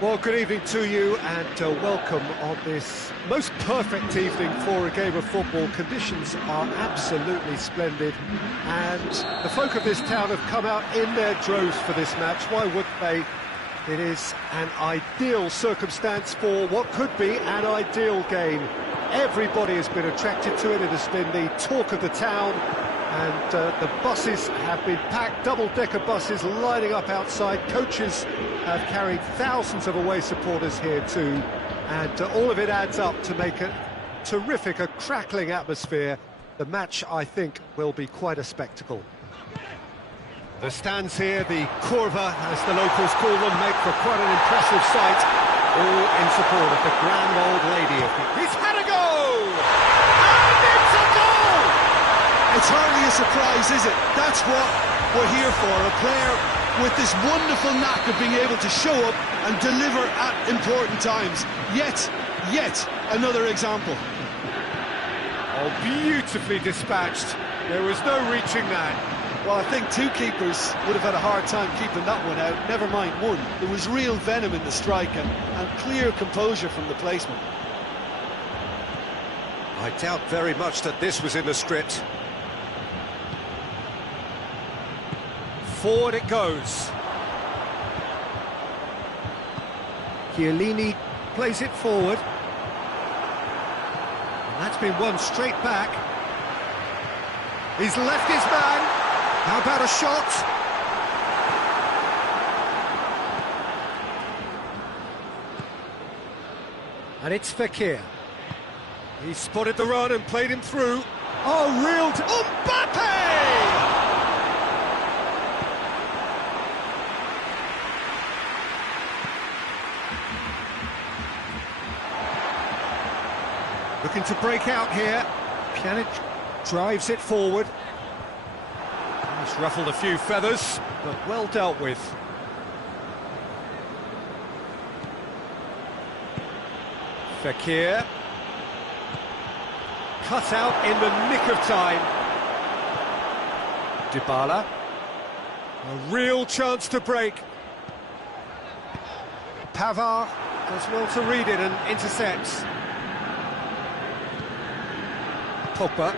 Well, good evening to you and welcome on this most perfect evening for a game of football. Conditions are absolutely splendid and the folk of this town have come out in their droves for this match. Why wouldn't they? It is an ideal circumstance for what could be an ideal game. Everybody has been attracted to it. It has been the talk of the town. And the buses have been packed, double-decker buses lining up outside. Coaches have carried thousands of away supporters here too. And all of it adds up to make a terrific, a crackling atmosphere. The match, I think, will be quite a spectacle. The stands here, the curva, as the locals call them, make for quite an impressive sight. All in support of the grand old lady of the... He's had a go! And it's a goal! It's hardly a surprise, is it? That's what we're here for, a player with this wonderful knack of being able to show up and deliver at important times. Yet another example. Oh, beautifully dispatched. There was no reaching that. Well, I think two keepers would have had a hard time keeping that one out, never mind one. There was real venom in the strike and clear composure from the placement. I doubt very much that this was in the script. Forward it goes. Chiellini plays it forward. And that's been won straight back. He's left his man. How about a shot? And it's Fekir. He spotted the run and played him through. Oh, real... Mbappe! Looking to break out here. Pjanic drives it forward. He's ruffled a few feathers, but well dealt with. Fekir. Cut out in the nick of time. Dybala. A real chance to break. Pavard does well to read it and intercepts. Pogba.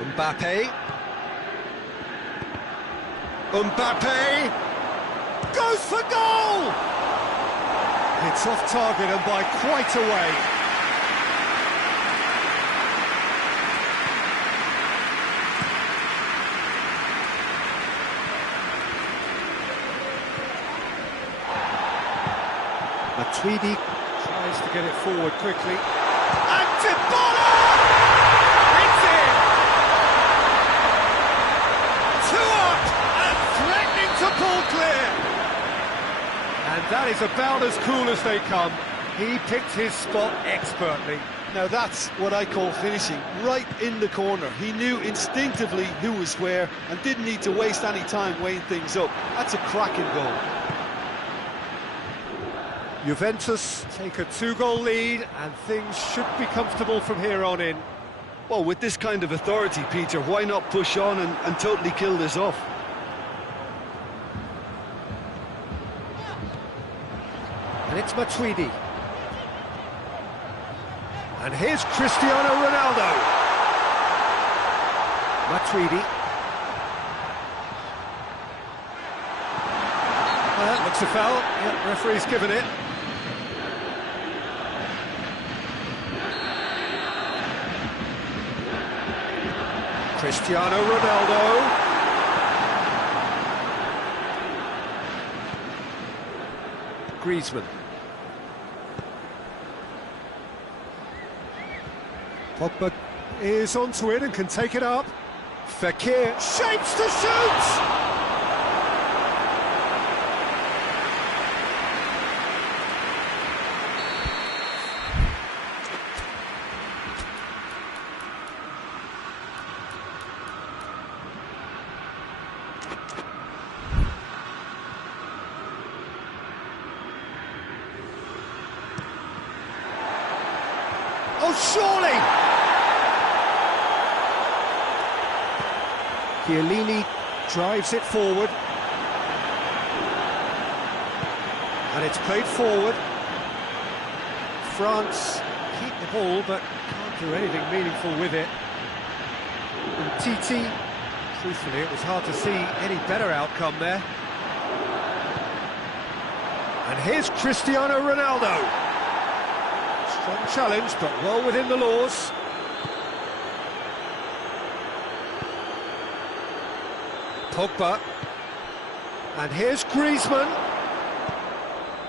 Mbappe. Mbappe goes for goal! It's off target and by quite a way. Matuidi tries to get it forward quickly. And Dybala! It's in! 2 up and threatening to pull clear. And that is about as cool as they come. He picked his spot expertly. Now that's what I call finishing, right in the corner. He knew instinctively who was where and didn't need to waste any time weighing things up. That's a cracking goal. Juventus take a 2-goal lead and things should be comfortable from here on in. Well, with this kind of authority, Peter, why not push on and totally kill this off? And it's Matuidi. And here's Cristiano Ronaldo. Matuidi. Looks a foul. Yep, referee's given it. Cristiano Ronaldo. Griezmann. Pogba is onto it and can take it up. Fekir shapes to shoot! Oh, surely! Chiellini drives it forward. And it's played forward. France keep the ball, but can't do anything meaningful with it. And Titi, truthfully, it was hard to see any better outcome there. And here's Cristiano Ronaldo. Strong challenge, but well within the laws. Pogba. And here's Griezmann.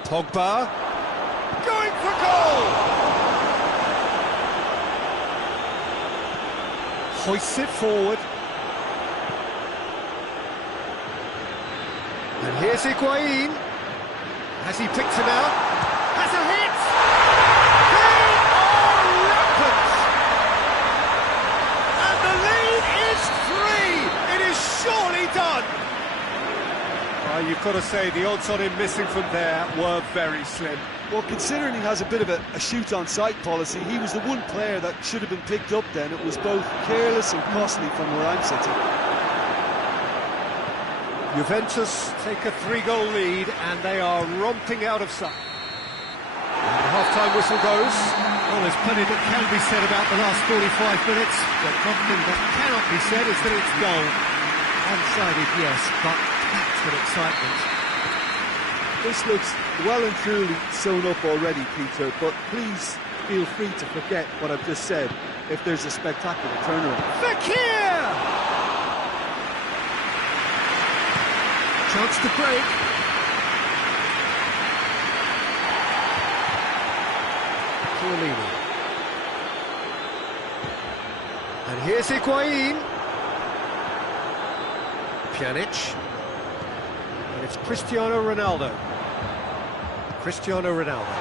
Pogba. Going for goal! Hoists it forward. And here's Higuain. Has he picked him out? Has a hit! They are rampant! And the lead is 3! It is surely done! You've got to say, the odds on him missing from there were very slim. Well, considering he has a bit of a shoot-on-sight policy, he was the one player that should have been picked up then. It was both careless and costly from where I'm sitting. Juventus take a 3-goal lead and they are romping out of sight. And the half-time whistle goes. Well, there's plenty that can be said about the last 45 minutes, but one thing that cannot be said is that it's dull. One-sided, yes, but packed with excitement. This looks well and truly sewn up already, Peter, but please feel free to forget what I've just said if there's a spectacular turnaround. Fekir! Chance to break. Chiellini. And here's Higuain. Pjanic. And it's Cristiano Ronaldo. Cristiano Ronaldo.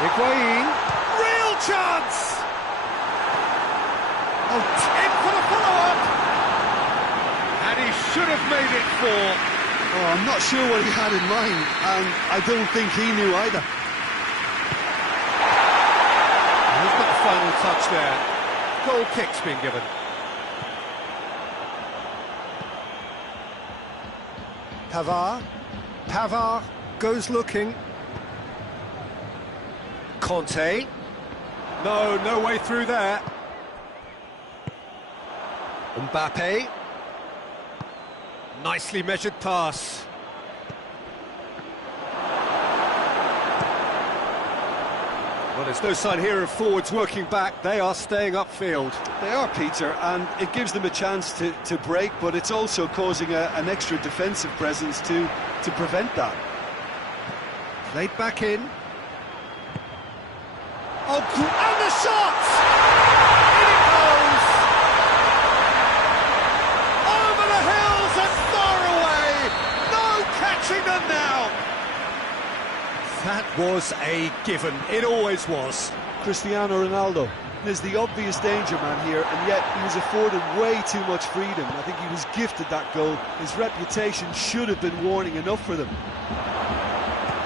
Higuain. Real chance! Oh, in for the follow-up! And he should have made it 4. Oh, I'm not sure what he had in mind, and I don't think he knew either. He's got the final touch there. Goal kick's been given. Pavard goes looking. Conte. No way through there. Mbappe. Nicely measured pass. Well, there's no sign here of forwards working back. They are staying upfield. They are, Peter, and it gives them a chance to break, but it's also causing an extra defensive presence to prevent that. Played back in. Oh, and the shot! In it goes! Over the hills and far away! No catching them now! That was a given. It always was. Cristiano Ronaldo is the obvious danger man here, and yet he was afforded way too much freedom. I think he was gifted that goal. His reputation should have been warning enough for them.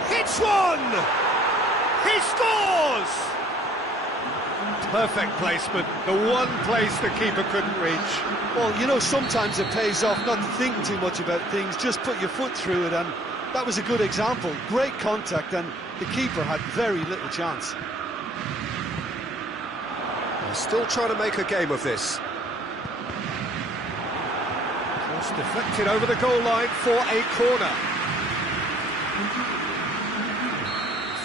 Hits one! He scores! Perfect placement, the one place the keeper couldn't reach. Well, you know, sometimes it pays off not to think too much about things, just put your foot through it, and that was a good example. Great contact, and the keeper had very little chance. They're still trying to make a game of this. Cross deflected over the goal line for a corner.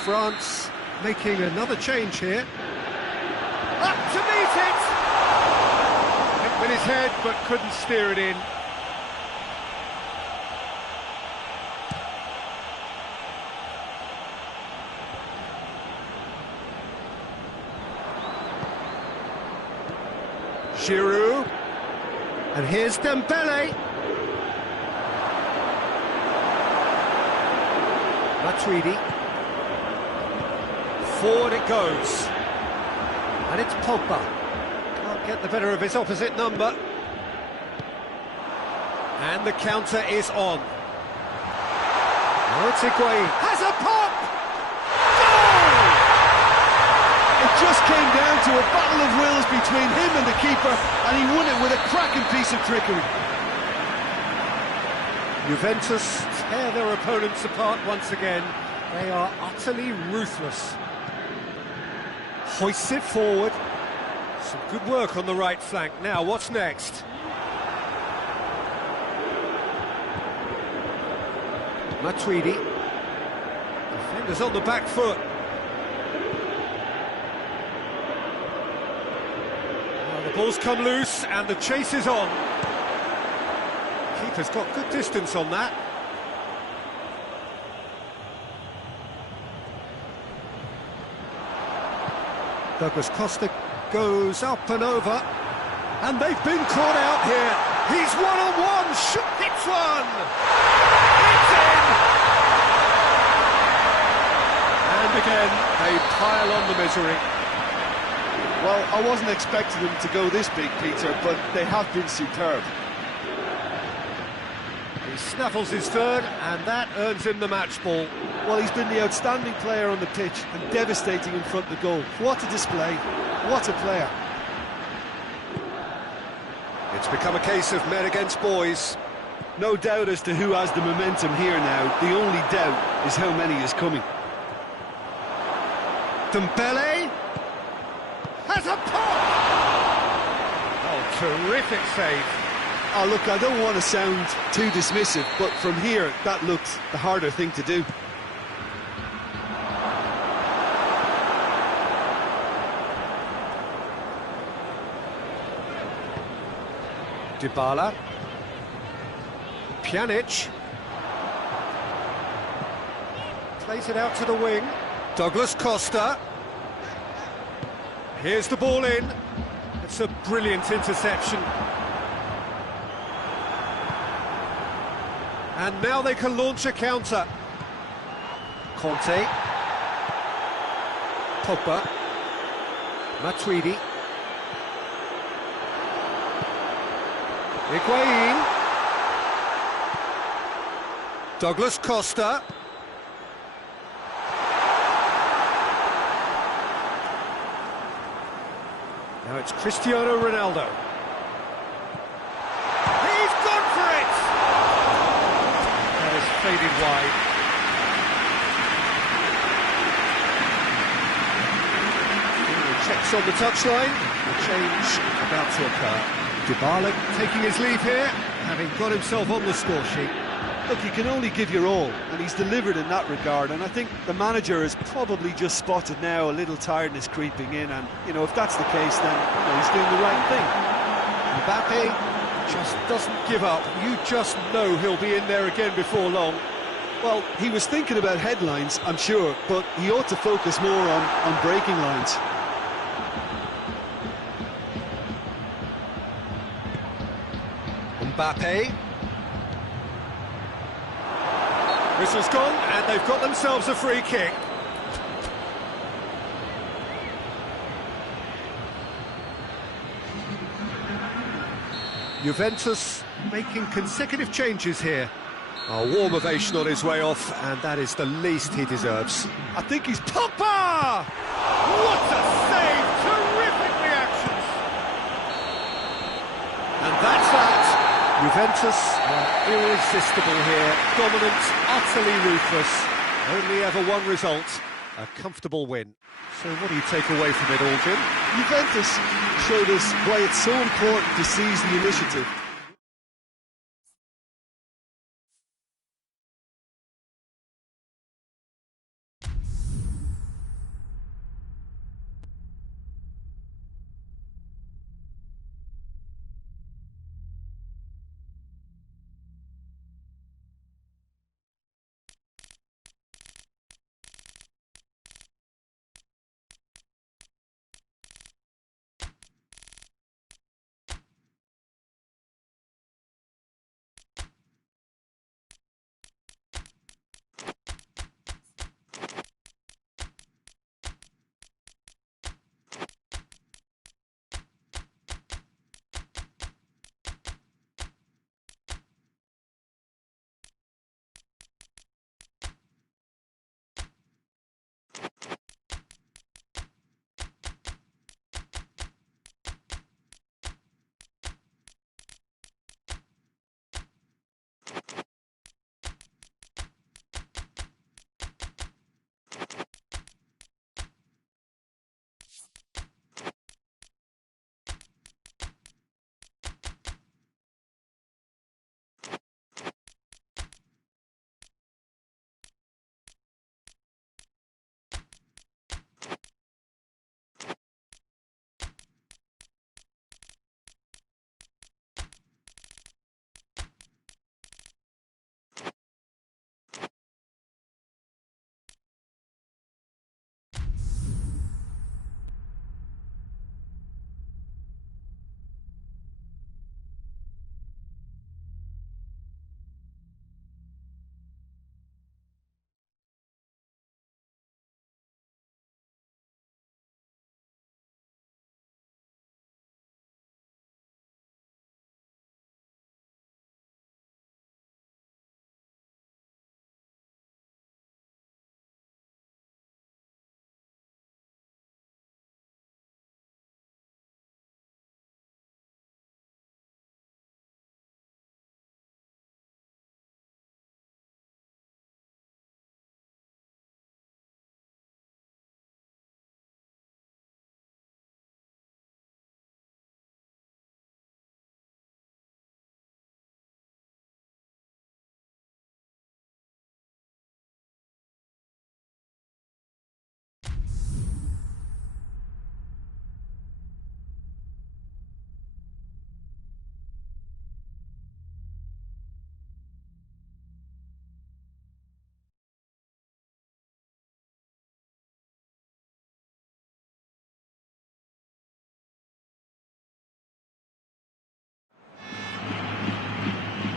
France making another change here. Up to meet it! Hit with his head, but couldn't steer it in. Giroud. And here's Dembele. Matuidi. Forward it goes. And it's Pogba. Can't get the better of his opposite number. And the counter is on. Now it's Higuain. Has a pop! Goal! It just came down to a battle of wills between him and the keeper, and he won it with a cracking piece of trickery. Juventus tear their opponents apart once again. They are utterly ruthless. Hoists it forward. Some good work on the right flank. Now, what's next? Matuidi. Defenders on the back foot. Well, the ball's come loose and the chase is on. Keeper's got good distance on that. Douglas Costa goes up and over, and they've been caught out here. He's one-on-one, hits one! It's in! And again, they pile on the misery. Well, I wasn't expecting them to go this big, Peter, but they have been superb. He snaffles his third, and that earns him the match ball. Well, he's been the outstanding player on the pitch and devastating in front of the goal. What a display, what a player. It's become a case of men against boys. No doubt as to who has the momentum here now. The only doubt is how many is coming. Dembele has a pop! Oh, terrific save. Oh, look, I don't want to sound too dismissive, but from here, that looks the harder thing to do. Dybala. Pjanic. Plays it out to the wing. Douglas Costa. Here's the ball in. It's a brilliant interception. And now they can launch a counter. Conte. Pogba. Matuidi. Higuain. Douglas Costa. Now it's Cristiano Ronaldo. He's gone for it! That is faded wide. Checks on the touchline. A change about to occur. Dybala taking his leave here, having got himself on the score sheet. Look, you can only give your all, and he's delivered in that regard, and I think the manager has probably just spotted now a little tiredness creeping in, and, you know, if that's the case, then, you know, he's doing the right thing. Mbappe just doesn't give up. You just know he'll be in there again before long. Well, he was thinking about headlines, I'm sure, but he ought to focus more on breaking lines. Mbappe. Whistle's gone, and they've got themselves a free kick. Juventus making consecutive changes here. A warm ovation on his way off, and that is the least he deserves. I think he's Pogba! What a save! Terrific reactions! And that's that. Juventus are irresistible here, dominant, utterly ruthless. Only ever one result, a comfortable win. So what do you take away from it all, Jim? Juventus showed us why it's so important to seize the initiative.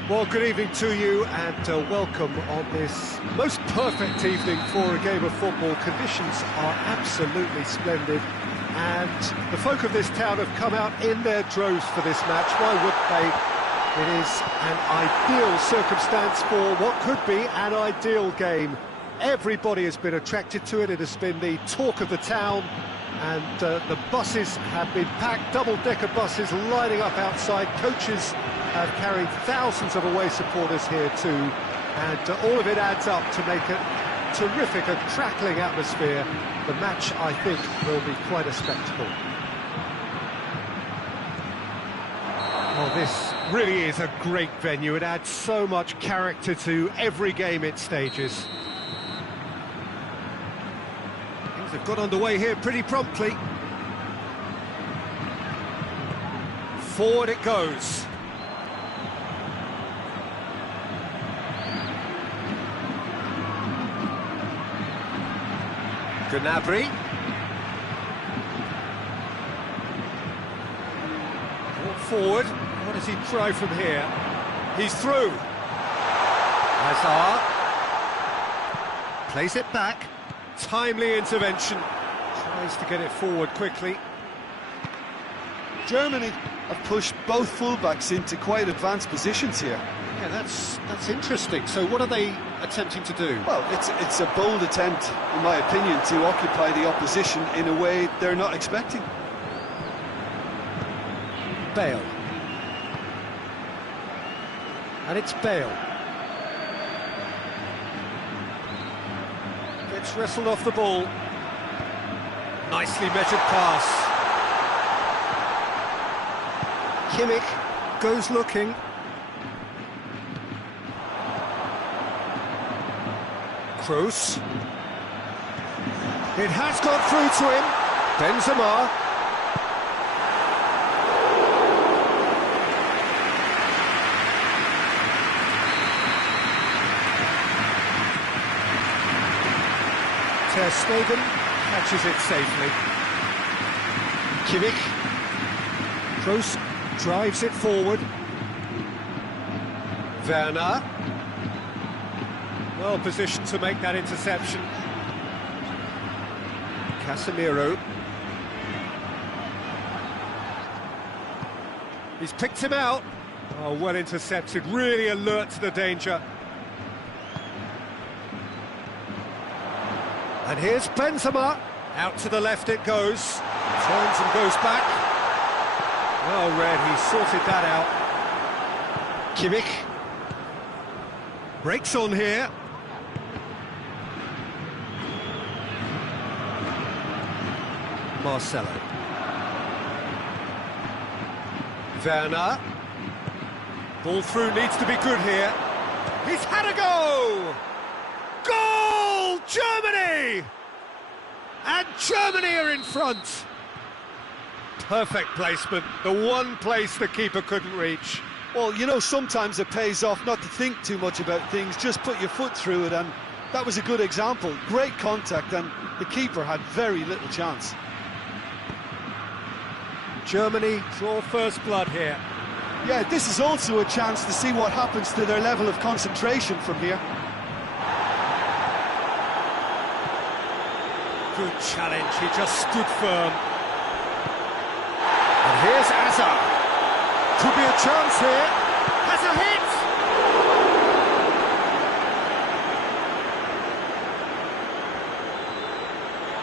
Well, good evening to you and welcome on this most perfect evening for a game of football. Conditions are absolutely splendid and the folk of this town have come out in their droves for this match. Why wouldn't they? It is an ideal circumstance for what could be an ideal game. Everybody has been attracted to it. It has been the talk of the town, and the buses have been packed, double-decker buses lining up outside. Coaches have carried thousands of away supporters here too, and all of it adds up to make a terrific, a crackling atmosphere. The match, I think, will be quite a spectacle. Well, this really is a great venue. It adds so much character to every game it stages. Things have got underway here pretty promptly. Forward it goes. Gnabry. Walk forward. What does he try from here? He's through. Hazard. Plays it back. Timely intervention. Tries to get it forward quickly. Germany have pushed both fullbacks into quite advanced positions here. Yeah, that's interesting. So what are they attempting to do? Well, it's a bold attempt, in my opinion, to occupy the opposition in a way they're not expecting. Bale. And it's Bale. Gets wrestled off the ball. Nicely measured pass. Kimmich goes looking. Kroos. It has gone through to him. Benzema. Ter Stegen catches it safely. Kimmich. Kroos drives it forward. Werner. Well positioned to make that interception. Casemiro. He's picked him out. Oh, well intercepted, really alert to the danger. And here's Benzema. Out to the left it goes. Turns and goes back. Well read, he sorted that out. Kimmich. Breaks on here. Marcelo. Werner. Ball through needs to be good here. He's had a go! Goal! Germany! And Germany are in front. Perfect placement. The one place the keeper couldn't reach. Well, you know, sometimes it pays off not to think too much about things, just put your foot through it, and that was a good example. Great contact, and the keeper had very little chance. Germany draw first blood here. Yeah, this is also a chance to see what happens to their level of concentration from here. Good challenge, he just stood firm. And here's Hazard. Could be a chance here. Has a hit!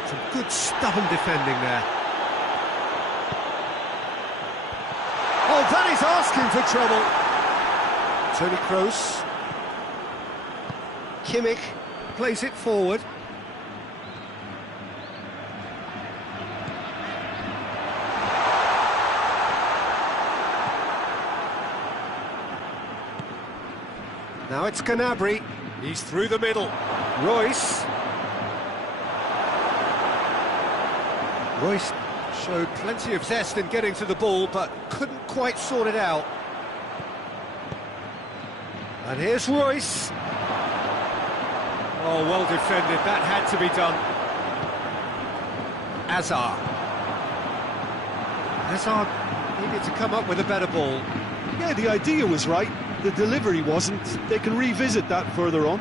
Some good stubborn defending there. Oh, that is asking for trouble. Toni Kroos. Kimmich plays it forward. Now it's Gnabry. He's through the middle. Royce. Royce showed plenty of zest in getting to the ball, but couldn't quite sort it out. And here's Royce. Oh, well defended. That had to be done. Hazard. Hazard needed to come up with a better ball. Yeah, the idea was right. the delivery wasn't. They can revisit that further on.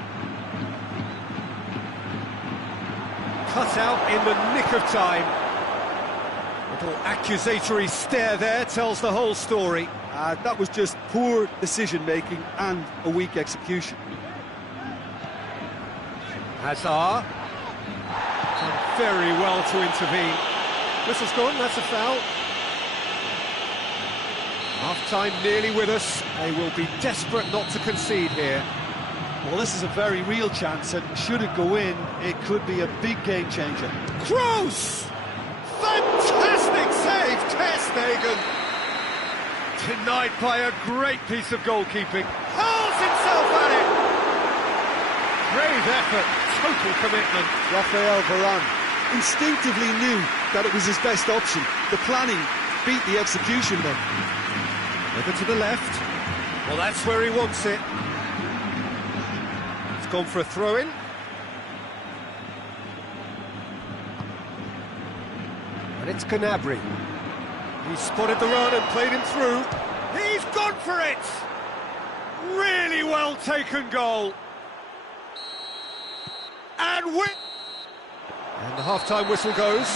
Cut out in the nick of time. Little accusatory stare there tells the whole story. That was just poor decision-making and a weak execution. Hazard. Done very well to intervene. Whistle's gone, that's a foul. Half-time nearly with us. They will be desperate not to concede here. Well, this is a very real chance, and should it go in, it could be a big game changer. Kroos! Fantastic save, Ter Stegen! Denied by a great piece of goalkeeping. Hurls himself at it! Brave effort, total commitment. Rafael Varane instinctively knew that it was his best option. The planning beat the execution then. Over to the left. Well, that's where he wants it. It's gone for a throw-in. And it's Gnabry. He spotted the run and played him through. He's gone for it! Really well taken goal. And the half-time whistle goes.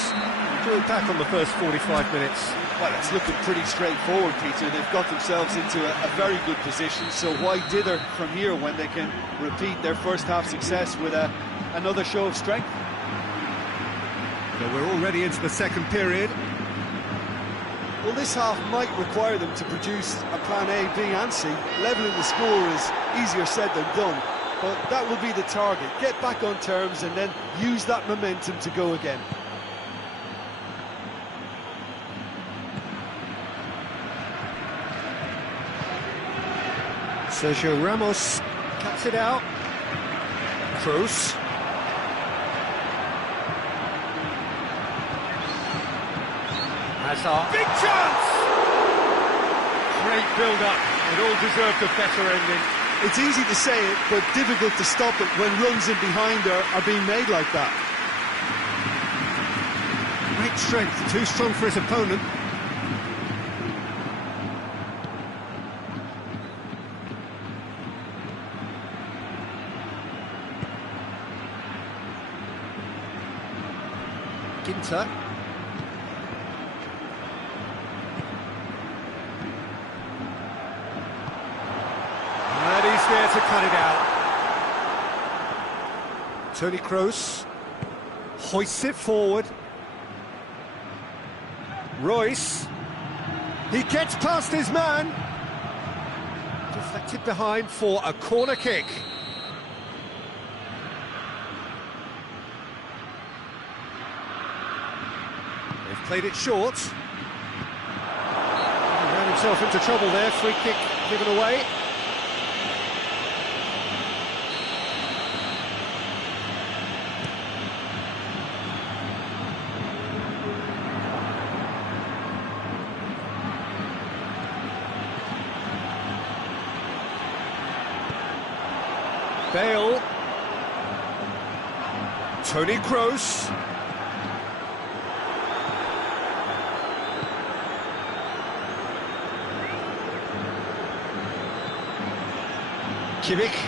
Good back on the first 45 minutes. Well, it's looking pretty straightforward, Peter. They've got themselves into a very good position, so why dither from here when they can repeat their first-half success with another show of strength? So we're already into the second period. Well, this half might require them to produce a plan A, B and C. Levelling the score is easier said than done, but that will be the target. Get back on terms and then use that momentum to go again. Sergio Ramos cuts it out. Kroos. Hazard. Big chance! Great build-up. It all deserved a better ending. It's easy to say it, but difficult to stop it when runs in behind are being made like that. Great strength, too strong for his opponent. Ginter. And he's there to cut it out. Toni Kroos hoists it forward. Royce. He gets past his man. Deflected behind for a corner kick. They've played it short. He ran himself into trouble there. Free kick given away. Bale. Toni Kroos. Kimmich.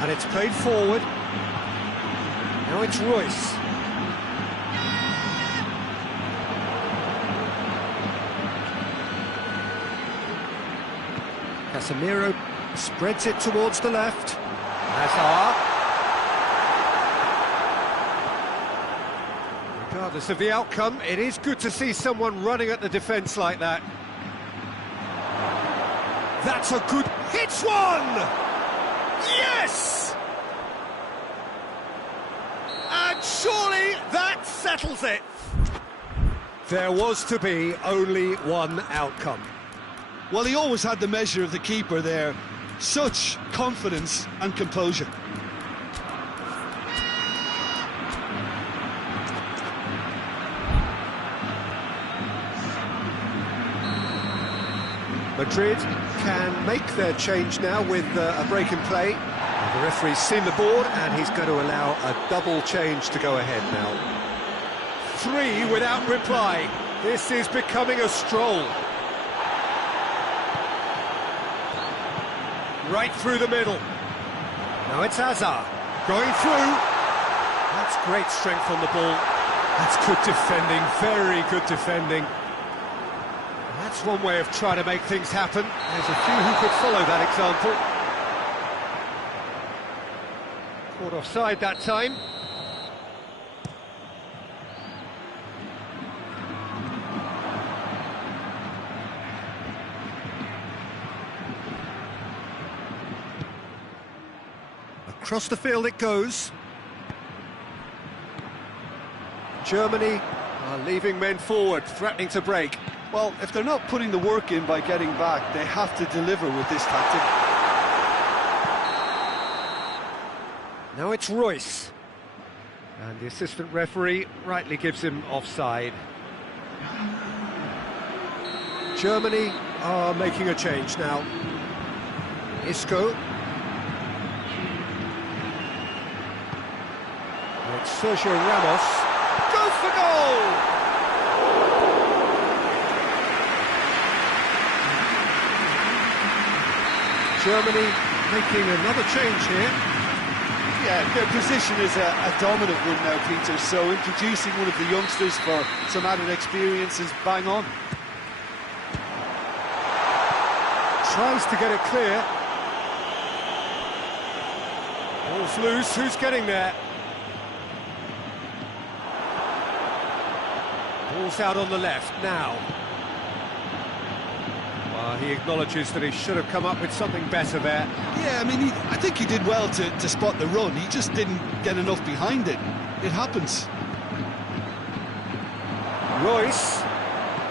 And it's played forward. Now it's Royce. Casemiro spreads it towards the left. Hazard. Regardless of the outcome, it is good to see someone running at the defence like that. That's a good... Hits one! Yes! And surely that settles it. There was to be only one outcome. Well, he always had the measure of the keeper there. Such confidence and composure. Madrid can make their change now with a break in play. The referee's seen the board and he's going to allow a double change to go ahead now. 3 without reply. This is becoming a stroll. Right through the middle. Now it's Hazard. Going through. That's great strength on the ball. That's good defending, very good defending. That's one way of trying to make things happen. There's a few who could follow that example. Caught offside that time. Across the field it goes. Germany are leaving men forward, threatening to break. Well, if they're not putting the work in by getting back, they have to deliver with this tactic. Now it's Royce. And the assistant referee rightly gives him offside. Germany are making a change now. Isco. It's Sergio Ramos. Goes for goal! Germany making another change here. Yeah, their position is a dominant one now, Peter, so introducing one of the youngsters for some added experience is bang on. Tries to get it clear. Ball's loose, who's getting there? Ball's out on the left now. Well, he acknowledges that he should have come up with something better there. Yeah, I mean, I think he did well to spot the run. He just didn't get enough behind it. It happens. Royce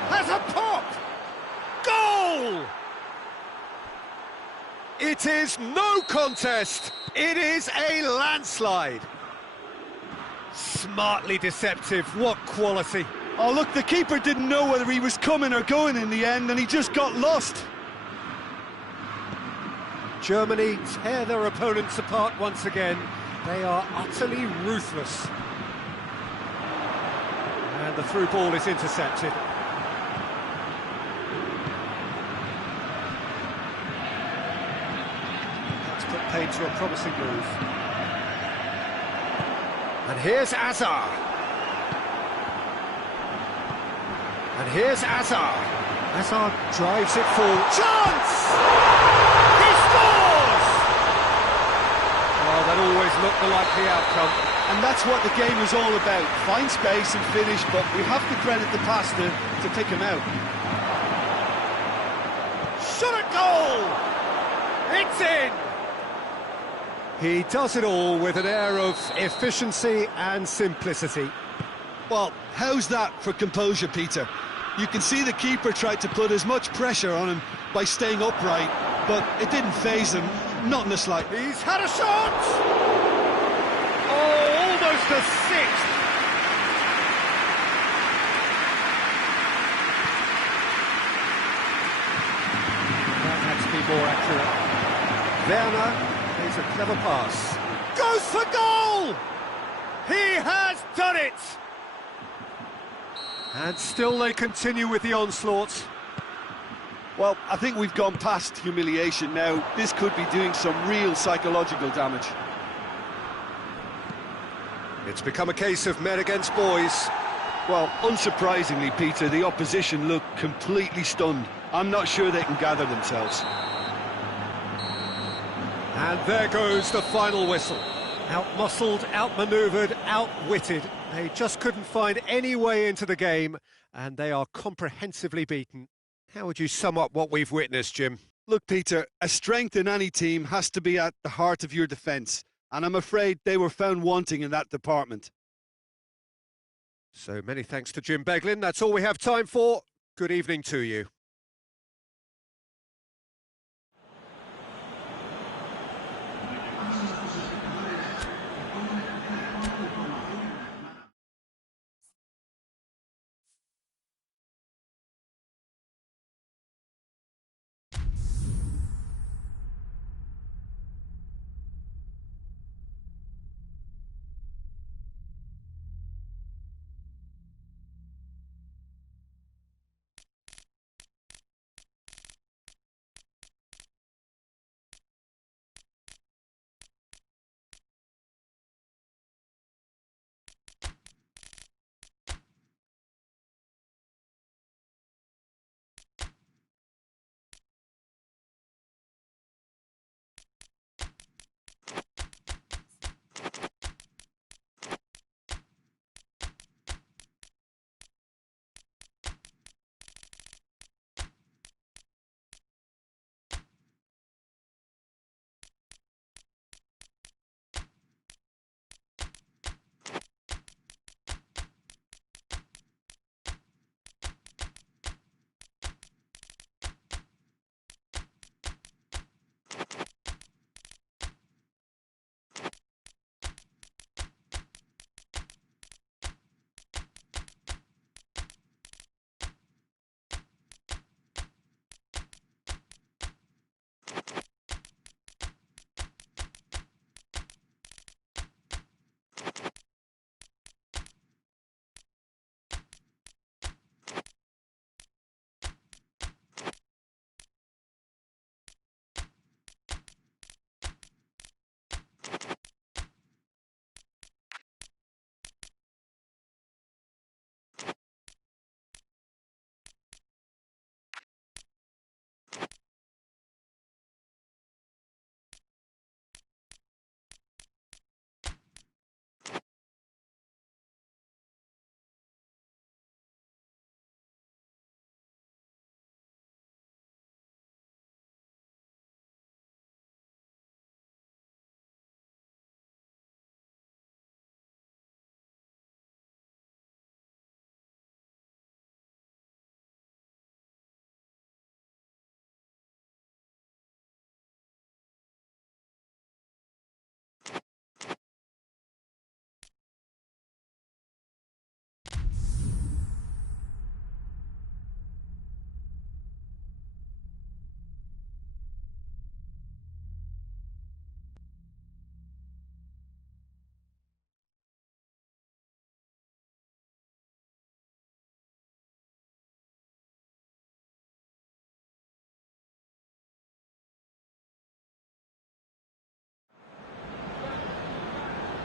has a pop! Goal! It is no contest. It is a landslide. Smartly deceptive, what quality. Oh, look, the keeper didn't know whether he was coming or going in the end, and he just got lost. Germany tear their opponents apart once again. They are utterly ruthless. And the through ball is intercepted. That's put paid to a promising move. And here's Hazard. And here's Hazard. Hazard drives it forward. Chance! He scores! Well, that always looked the likely outcome. And that's what the game is all about. Find space and finish, but we have to credit the passer to pick him out. Shot at goal! It's in! He does it all with an air of efficiency and simplicity. Well, how's that for composure, Peter? You can see the keeper tried to put as much pressure on him by staying upright, but it didn't faze him, not in the slightest. He's had a shot! Oh, almost a sixth! That had to be more accurate. Werner plays a clever pass. Goes for goal! He has done it! And still they continue with the onslaught. Well, I think we've gone past humiliation now. This could be doing some real psychological damage. It's become a case of men against boys. Well, unsurprisingly, Peter, the opposition look completely stunned. I'm not sure they can gather themselves. And there goes the final whistle. Out-muscled, out-manoeuvred, outwitted. They just couldn't find any way into the game, and they are comprehensively beaten. How would you sum up what we've witnessed, Jim? Look, Peter, a strength in any team has to be at the heart of your defence, and I'm afraid they were found wanting in that department. So many thanks to Jim Beglin. That's all we have time for. Good evening to you.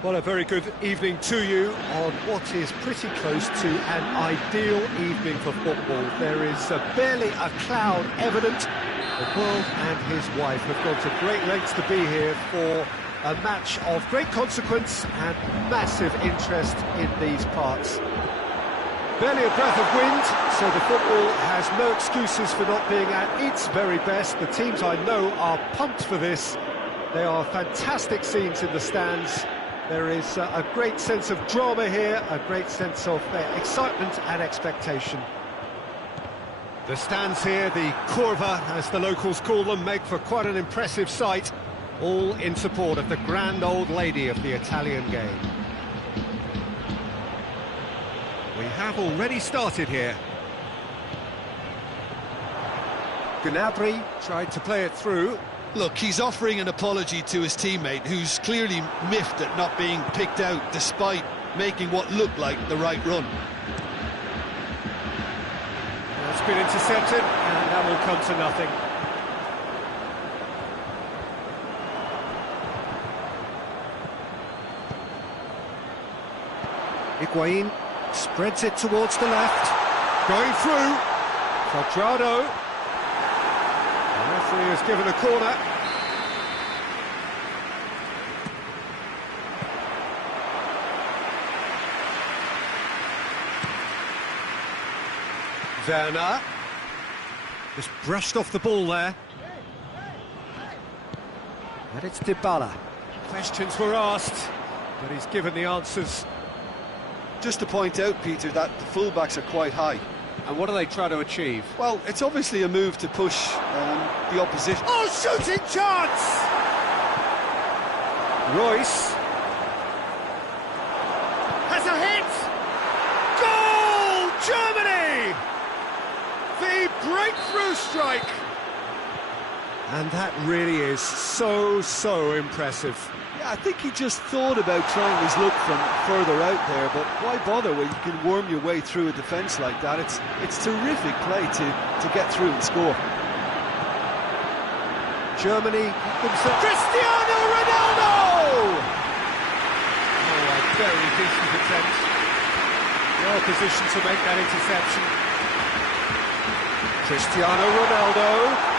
Well, a very good evening to you on what is pretty close to an ideal evening for football. There is barely a cloud evident. The world and his wife have gone to great lengths to be here for a match of great consequence and massive interest in these parts. Barely a breath of wind, so the football has no excuses for not being at its very best. The teams I know are pumped for this. There are fantastic scenes in the stands. There is a great sense of drama here, a great sense of excitement and expectation. The stands here, the curva, as the locals call them, make for quite an impressive sight, all in support of the grand old lady of the Italian game. We have already started here. Gnabry tried to play it through. Look, he's offering an apology to his teammate, who's clearly miffed at not being picked out despite making what looked like the right run. It's been intercepted, and that will come to nothing. Higuain spreads it towards the left. Going through. Quadrado. The referee has given a corner. Werner. Just brushed off the ball there. And it's Dybala. Questions were asked, but he's given the answers. Just to point out, Peter, that the fullbacks are quite high. And what do they try to achieve? Well, it's obviously a move to push the opposition. Oh, shooting chance! Royce has a hit! Goal! Germany! The breakthrough strike! And that really is so impressive. Yeah, I think he just thought about trying his luck from further out there, but why bother when you can worm your way through a defence like that? It's terrific play to get through and score. Germany themselves. Cristiano Ronaldo! Oh, a very decent attempt. Well positioned to make that interception. Cristiano Ronaldo.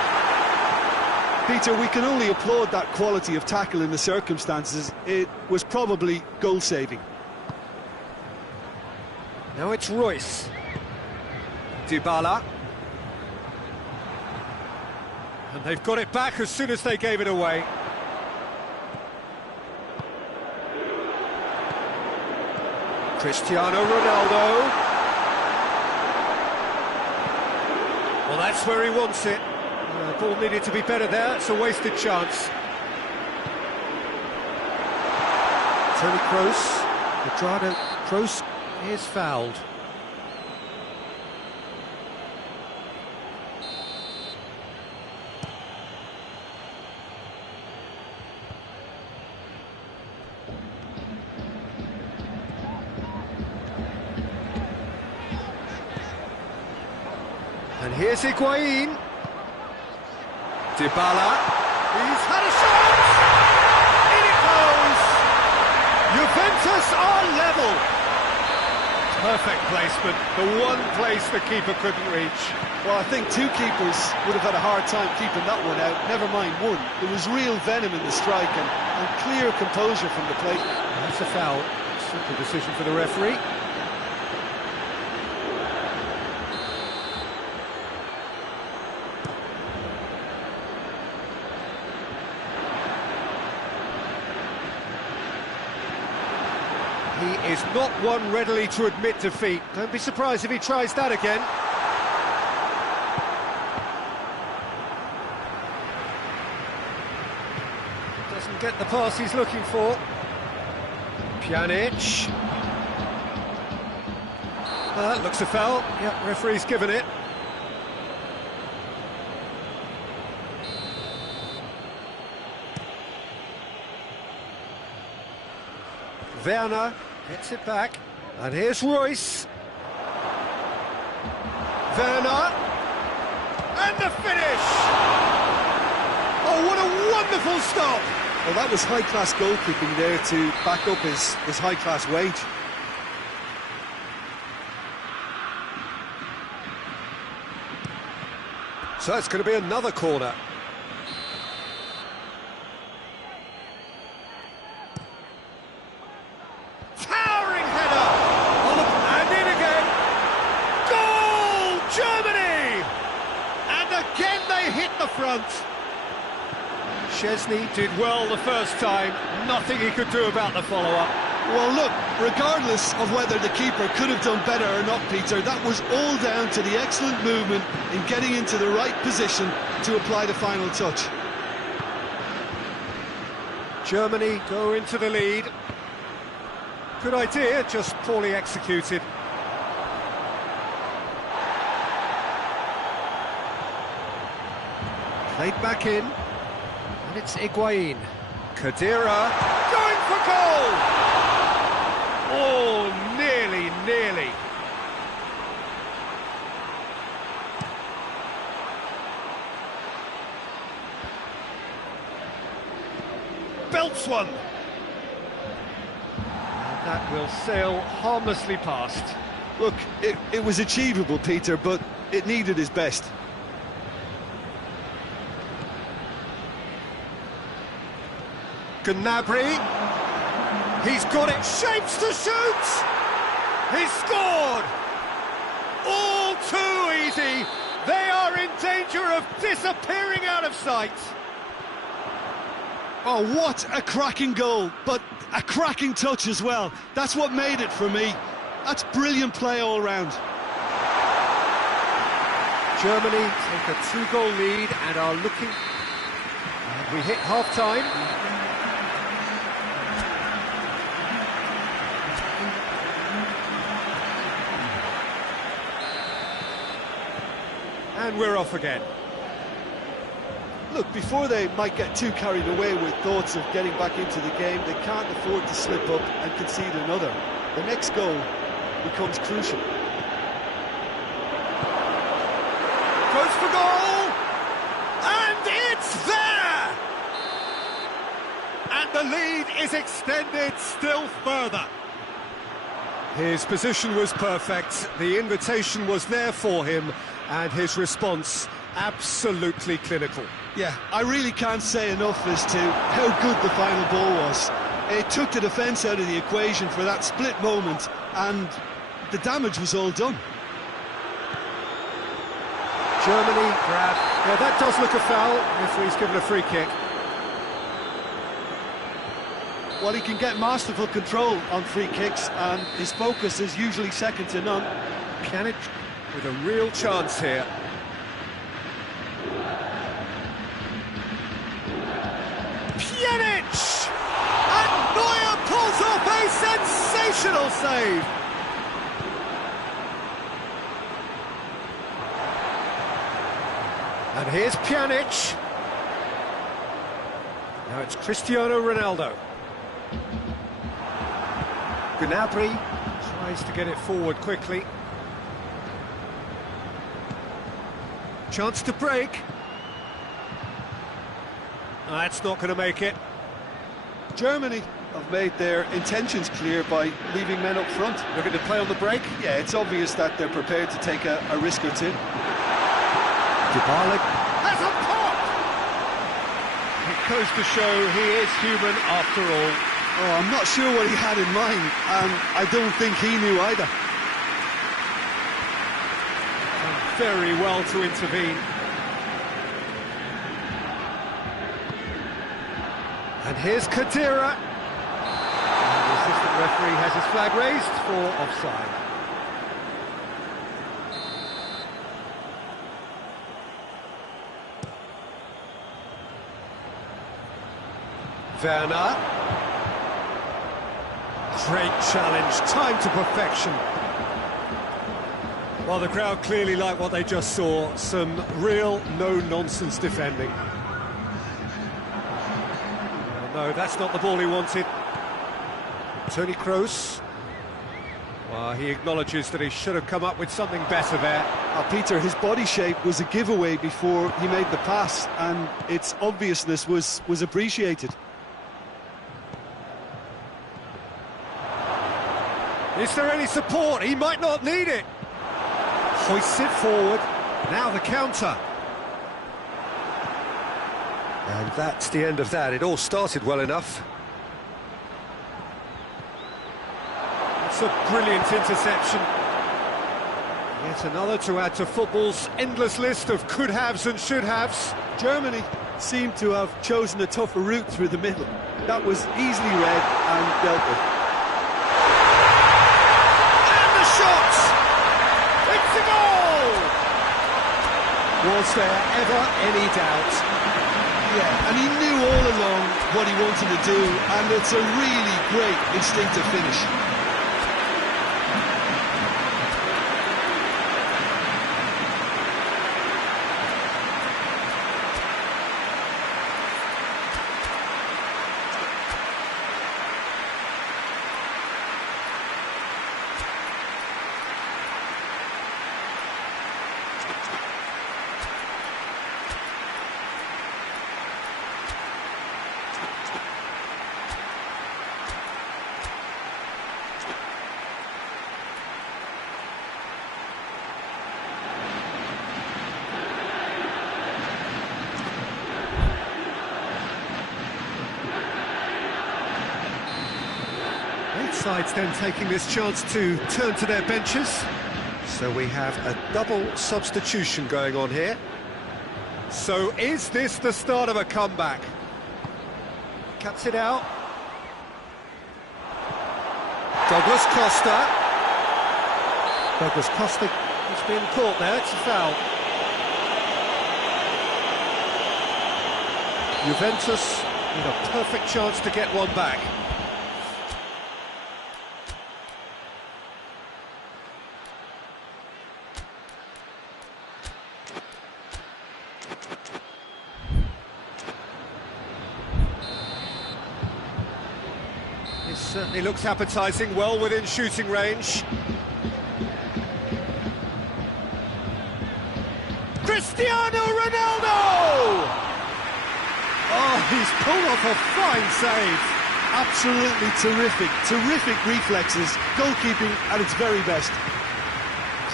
Peter, we can only applaud that quality of tackle in the circumstances. It was probably goal-saving. Now it's Royce. Dybala. And they've got it back as soon as they gave it away. Cristiano Ronaldo. Well, that's where he wants it. The ball needed to be better there. It's a wasted chance. Toni Kroos. Quadrado. Kroos is fouled. And here's Higuain. Dybala. He's had a shot! In it goes! Juventus are level! Perfect placement, the one place the keeper couldn't reach. Well, I think two keepers would have had a hard time keeping that one out, never mind one. There was real venom in the strike and clear composure from the plate. That's a foul. Simple decision for the referee. He is not one readily to admit defeat. Don't be surprised if he tries that again. Doesn't get the pass he's looking for. Pjanic. Looks a foul. Yep, referee's given it. Werner gets it back, and here's Royce. Werner, and the finish! Oh, what a wonderful stop! Well, that was high-class goalkeeping there to back up his high-class wage. So it's going to be another corner. Towering header! And in again! Goal! Germany! And again they hit the front. Szczesny did well the first time, nothing he could do about the follow-up. Well, look, regardless of whether the keeper could have done better or not, Peter, that was all down to the excellent movement in getting into the right position to apply the final touch. Germany go into the lead. Good idea, just poorly executed. Played back in. And it's Higuain. Khedira going for goal! Oh, nearly. Belts one. And that will sail harmlessly past. Look, it was achievable, Peter, but it needed his best. Gnabry, he's got it, shapes to shoot! He's scored! All too easy, they are in danger of disappearing out of sight. Oh, what a cracking goal, but a cracking touch as well. That's what made it for me. That's brilliant play all round. Germany take a 2-goal lead and are looking... And we hit half-time. And we're off again. Look, before they might get too carried away with thoughts of getting back into the game, they can't afford to slip up and concede another. The next goal becomes crucial. Goes for goal! And it's there! And the lead is extended still further. His position was perfect, the invitation was there for him, and his response absolutely clinical. Yeah, I really can't say enough as to how good the final ball was. It took the defence out of the equation for that split moment, and the damage was all done. Germany grab. Yeah, that does look a foul. Referee's given a free kick. Well, he can get masterful control on free kicks, and his focus is usually second to none. Pjanic with a real chance here. Pjanic! And Neuer pulls off a sensational save! And here's Pjanic. Now it's Cristiano Ronaldo. Gnabry tries to get it forward quickly. Chance to break. That's not going to make it. Germany have made their intentions clear by leaving men up front. Looking to play on the break. Yeah, it's obvious that they're prepared to take a risk or two. Dybala has a pop! It goes to show he is human after all. Oh, I'm not sure what he had in mind, and I don't think he knew either. And very well to intervene. And here's Khedira. And the assistant referee has his flag raised for offside. Werner. Great challenge, time to perfection. Well, the crowd clearly like what they just saw. Some real no-nonsense defending. No, that's not the ball he wanted. Toni Kroos. Well, he acknowledges that he should have come up with something better there. Peter, his body shape was a giveaway bore he made the pass, and its obviousness was appreciated. Is there any support? He might not need it. Hoists it forward. Now the counter. And that's the end of that. It all started well enough. It's a brilliant interception. Yet another to add to football's endless list of could-haves and should-haves. Germany seemed to have chosen a tougher route through the middle. That was easily read and dealt with. And the shot! It's a goal! Was there ever any doubt? Yeah, and he knew all along what he wanted to do, and it's a really great instinctive finish. Sides then taking this chance to turn to their benches. So we have a double substitution going on here. So is this the start of a comeback? Cuts it out. Douglas Costa. Douglas Costa has been caught there, it's a foul. Juventus with a perfect chance to get one back. Certainly looks appetising, well within shooting range. Cristiano Ronaldo! Oh, he's pulled off a fine save. Absolutely terrific, terrific reflexes, goalkeeping at its very best.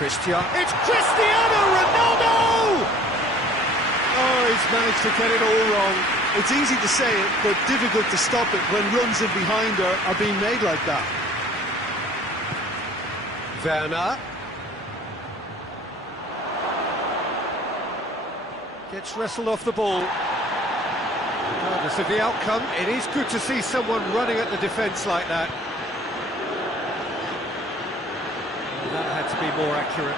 It's Cristiano Ronaldo! Oh, he's managed to get it all wrong. It's easy to say it, but difficult to stop it when runs in behind are being made like that. Werner. Gets wrestled off the ball. Regardless of the outcome, it is good to see someone running at the defence like that. Well, that had to be more accurate.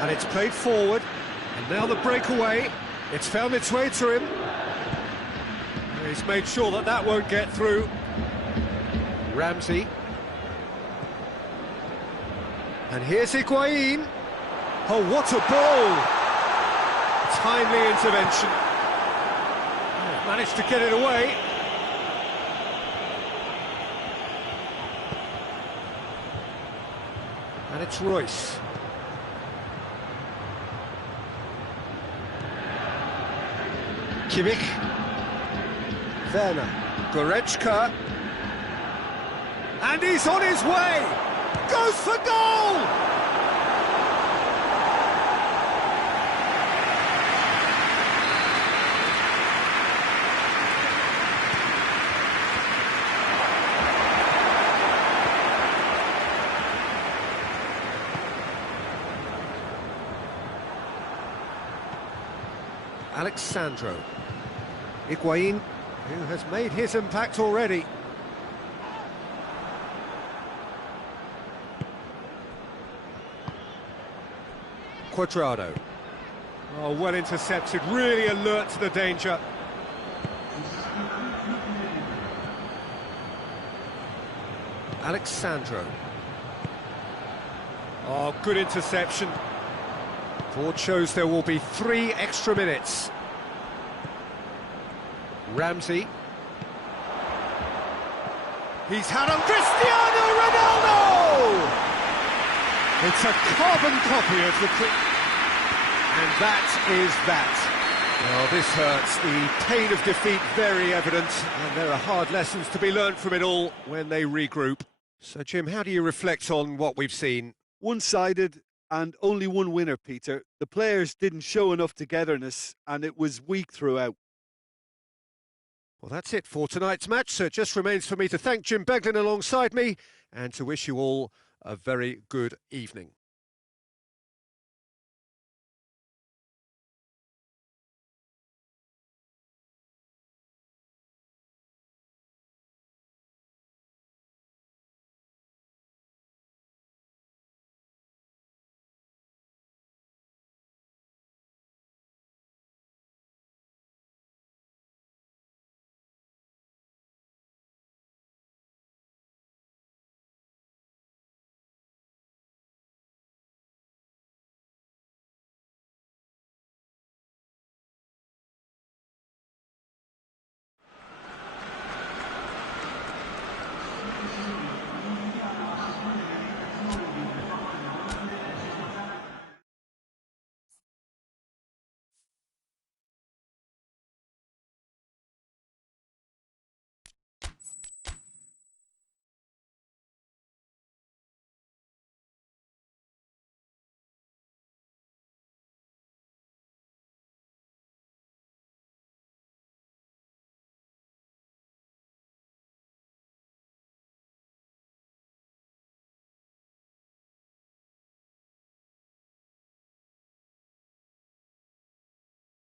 And it's played forward, and now the breakaway. It's found its way to him. He's made sure that that won't get through. Ramsey. And here's Higuain. Oh, what a ball! Timely intervention. Oh, managed to get it away. And it's Royce. Kimmich, Werner, Goretzka, and he's on his way, goes for goal! Alexandro. Higuain, who has made his impact already. Cuadrado. Oh, well intercepted, really alert to the danger. Alexandro. Oh, good interception. Board shows there will be 3 extra minutes. Ramsey. He's had a Cristiano Ronaldo! It's a carbon copy of the... And that is that. Well, this hurts. The pain of defeat very evident, and there are hard lessons to be learned from it all when they regroup. So, Jim, how do you reflect on what we've seen? One-sided and only one winner, Peter. The players didn't show enough togetherness and it was weak throughout. Well, that's it for tonight's match, so it just remains for me to thank Jim Beglin alongside me and to wish you all a very good evening.